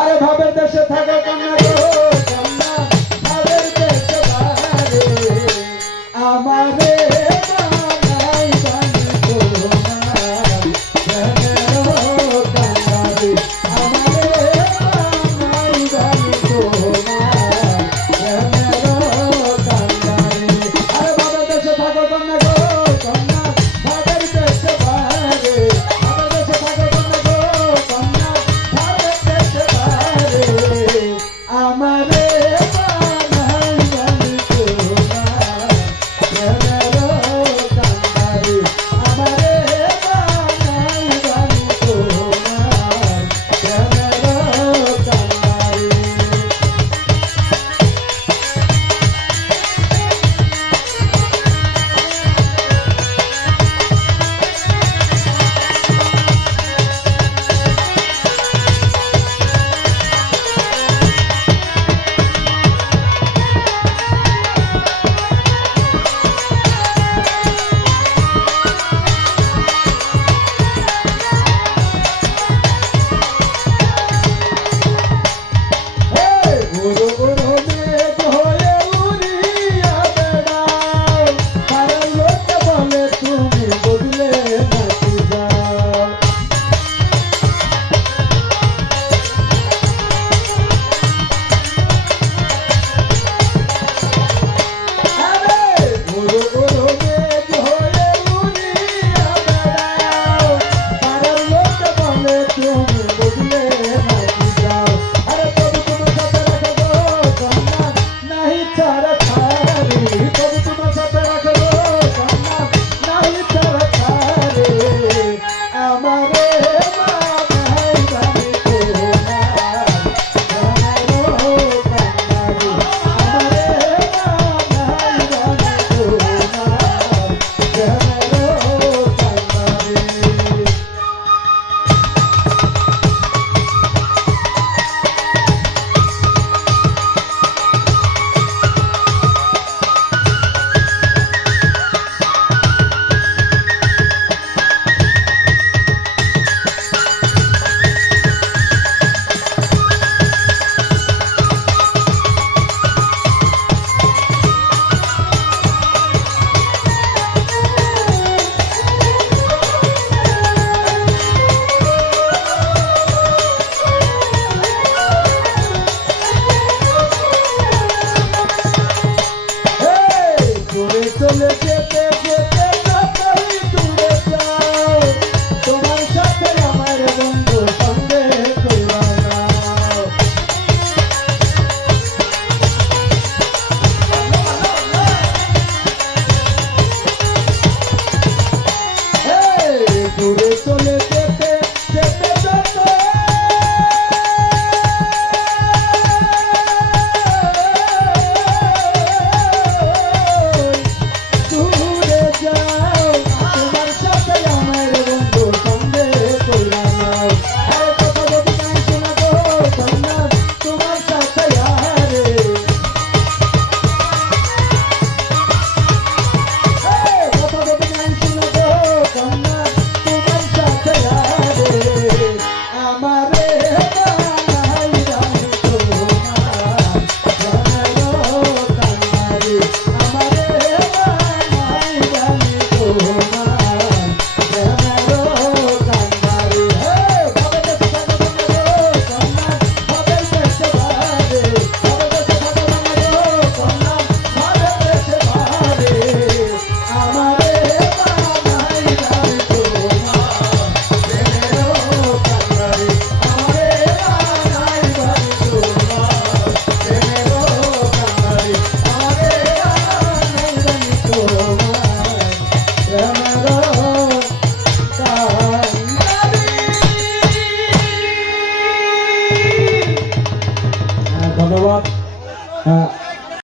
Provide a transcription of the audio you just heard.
আরে ভাবের দেশে থাকে ভুলে যেতে